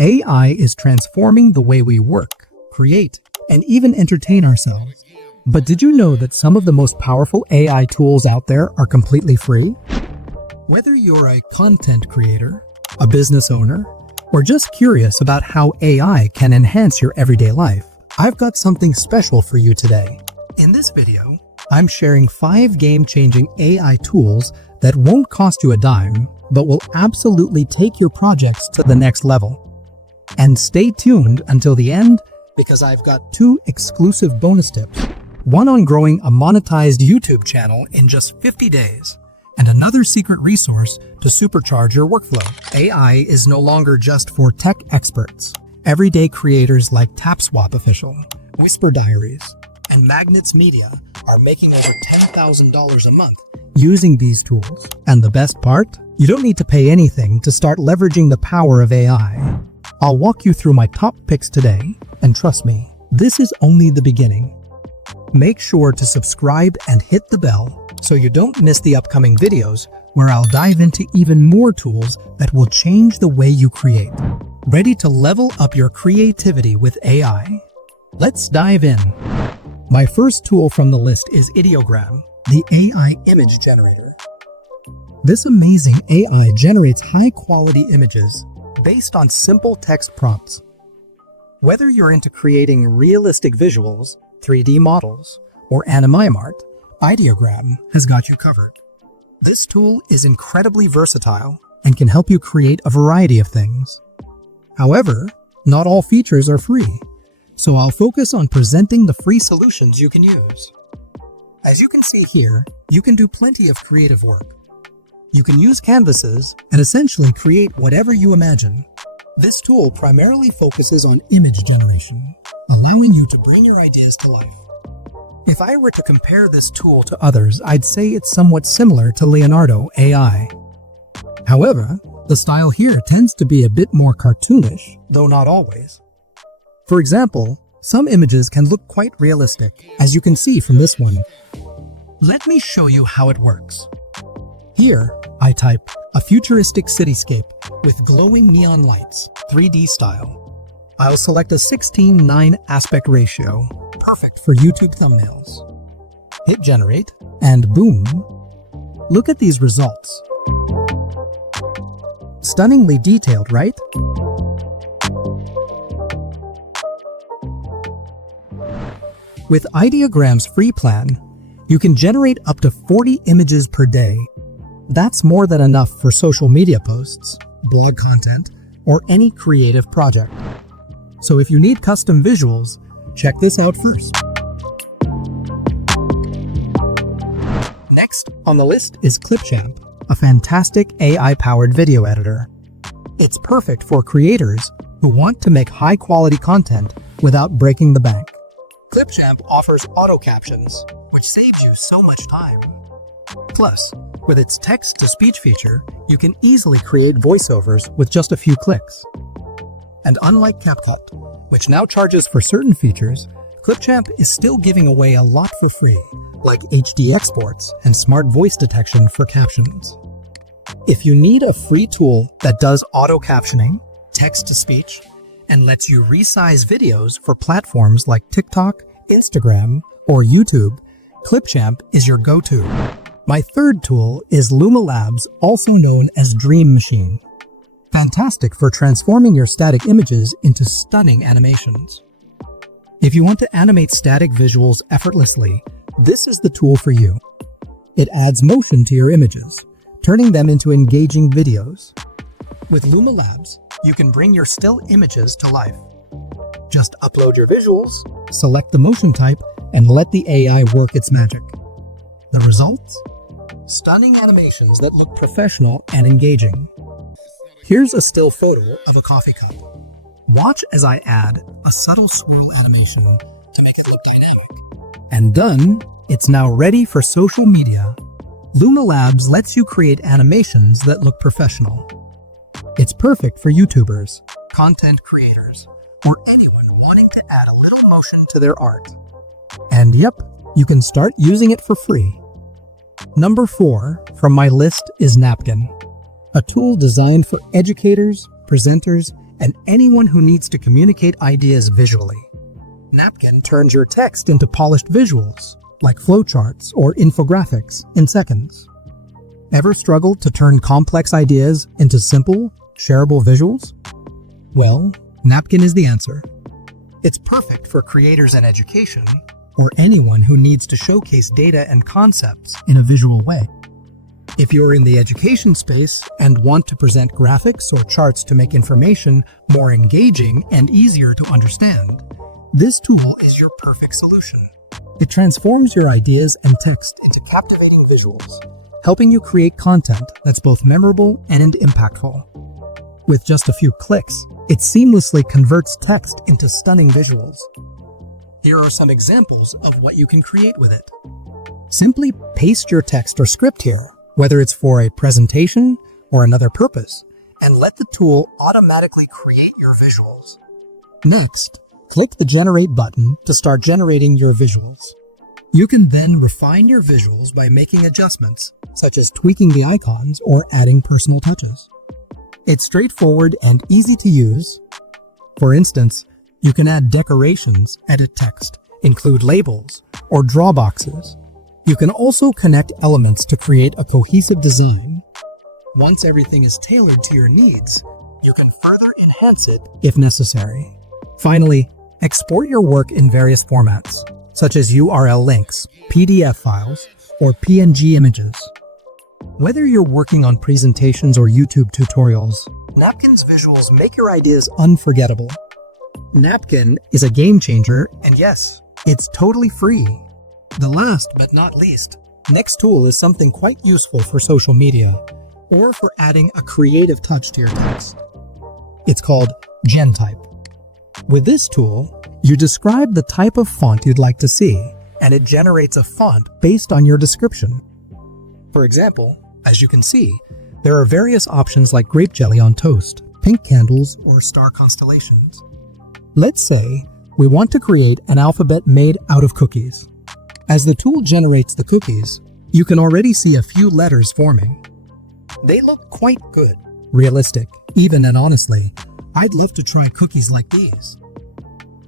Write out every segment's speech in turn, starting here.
AI is transforming the way we work, create, and even entertain ourselves. But did you know that some of the most powerful AI tools out there are completely free? Whether you're a content creator, a business owner, or just curious about how AI can enhance your everyday life, I've got something special for you today. In this video, I'm sharing 5 game-changing AI tools that won't cost you a dime, but will absolutely take your projects to the next level. And stay tuned until the end, because I've got 2 exclusive bonus tips. One on growing a monetized YouTube channel in just 50 days, and another secret resource to supercharge your workflow. AI is no longer just for tech experts. Everyday creators like TapSwap Official, Whisper Diaries, and Magnets Media are making over $10,000 a month using these tools. And the best part? You don't need to pay anything to start leveraging the power of AI. I'll walk you through my top picks today, and trust me, this is only the beginning. Make sure to subscribe and hit the bell so you don't miss the upcoming videos where I'll dive into even more tools that will change the way you create. Ready to level up your creativity with AI? Let's dive in. My first tool from the list is Ideogram, the AI image generator. This amazing AI generates high-quality images based on simple text prompts. Whether you're into creating realistic visuals, 3D models, or anime art, Ideogram has got you covered. This tool is incredibly versatile and can help you create a variety of things. However, not all features are free, so I'll focus on presenting the free solutions you can use. As you can see here, you can do plenty of creative work. You can use canvases and essentially create whatever you imagine. This tool primarily focuses on image generation, allowing you to bring your ideas to life. If I were to compare this tool to others, I'd say it's somewhat similar to Leonardo AI. However, the style here tends to be a bit more cartoonish, though not always. For example, some images can look quite realistic, as you can see from this one. Let me show you how it works. Here, I type a futuristic cityscape with glowing neon lights, 3D style. I'll select a 16:9 aspect ratio, perfect for YouTube thumbnails. Hit generate, and boom! Look at these results. Stunningly detailed, right? With Ideogram's free plan, you can generate up to 40 images per day. That's more than enough for social media posts, blog content, or any creative project. So if you need custom visuals, check this out first. Next on the list is Clipchamp, a fantastic AI-powered video editor. It's perfect for creators who want to make high-quality content without breaking the bank. Clipchamp offers auto captions, which saves you so much time. Plus, with its text-to-speech feature, you can easily create voiceovers with just a few clicks. And unlike CapCut, which now charges for certain features, Clipchamp is still giving away a lot for free, like HD exports and smart voice detection for captions. If you need a free tool that does auto captioning, text-to-speech, and lets you resize videos for platforms like TikTok, Instagram, or YouTube, Clipchamp is your go-to. My third tool is Luma Labs, also known as Dream Machine. Fantastic for transforming your static images into stunning animations. If you want to animate static visuals effortlessly, this is the tool for you. It adds motion to your images, turning them into engaging videos. With Luma Labs, you can bring your still images to life. Just upload your visuals, select the motion type, and let the AI work its magic. The results? Stunning animations that look professional and engaging. Here's a still photo of a coffee cup. Watch as I add a subtle swirl animation to make it look dynamic. And done, it's now ready for social media. Luma Labs lets you create animations that look professional. It's perfect for YouTubers, content creators, or anyone wanting to add a little motion to their art. And yep, you can start using it for free. Number 4 from my list is Napkin, a tool designed for educators, presenters, and anyone who needs to communicate ideas visually. Napkin turns your text into polished visuals, like flowcharts or infographics, in seconds. Ever struggled to turn complex ideas into simple, shareable visuals? Well, Napkin is the answer. It's perfect for creators in education, or anyone who needs to showcase data and concepts in a visual way. If you're in the education space and want to present graphics or charts to make information more engaging and easier to understand, this tool is your perfect solution. It transforms your ideas and text into captivating visuals, helping you create content that's both memorable and impactful. With just a few clicks, it seamlessly converts text into stunning visuals. Here are some examples of what you can create with it. Simply paste your text or script here, whether it's for a presentation or another purpose, and let the tool automatically create your visuals. Next, click the Generate button to start generating your visuals. You can then refine your visuals by making adjustments, such as tweaking the icons or adding personal touches. It's straightforward and easy to use. For instance, you can add decorations, edit text, include labels, or draw boxes. You can also connect elements to create a cohesive design. Once everything is tailored to your needs, you can further enhance it if necessary. Finally, export your work in various formats, such as URL links, PDF files, or PNG images. Whether you're working on presentations or YouTube tutorials, Napkin's visuals make your ideas unforgettable. Napkin is a game changer, and yes, it's totally free. The last but not least, next tool is something quite useful for social media or for adding a creative touch to your text. It's called GenType. With this tool, you describe the type of font you'd like to see, and it generates a font based on your description. For example, as you can see, there are various options like grape jelly on toast, pink candles, or star constellations. Let's say we want to create an alphabet made out of cookies. As the tool generates the cookies, you can already see a few letters forming. They look quite good, realistic, even and honestly, I'd love to try cookies like these.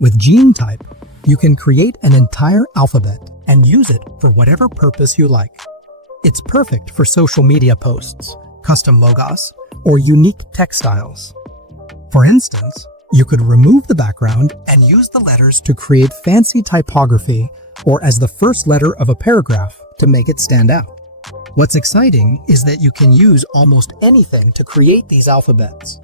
With GenType, you can create an entire alphabet and use it for whatever purpose you like. It's perfect for social media posts, custom logos, or unique text styles. For instance, you could remove the background and use the letters to create fancy typography or as the first letter of a paragraph to make it stand out. What's exciting is that you can use almost anything to create these alphabets.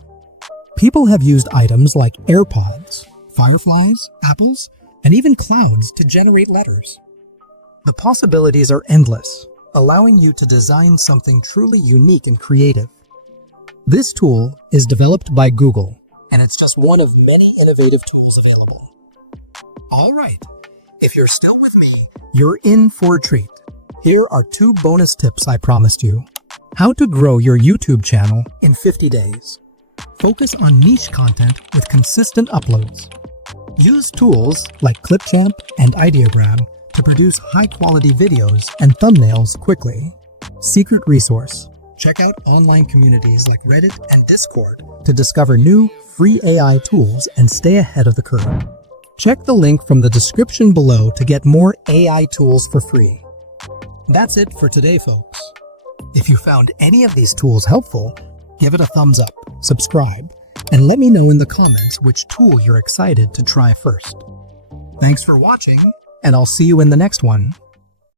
People have used items like AirPods, fireflies, apples, and even clouds to generate letters. The possibilities are endless, allowing you to design something truly unique and creative. This tool is developed by Google, and it's just one of many innovative tools available. All right, if you're still with me, you're in for a treat. Here are 2 bonus tips I promised you. How to grow your YouTube channel in 50 days. Focus on niche content with consistent uploads. Use tools like Clipchamp and Ideogram to produce high-quality videos and thumbnails quickly. Secret resource. Check out online communities like Reddit and Discord to discover new, free AI tools and stay ahead of the curve. Check the link from the description below to get more AI tools for free. That's it for today, folks. If you found any of these tools helpful, give it a thumbs up, subscribe, and let me know in the comments which tool you're excited to try first. Thanks for watching, and I'll see you in the next one.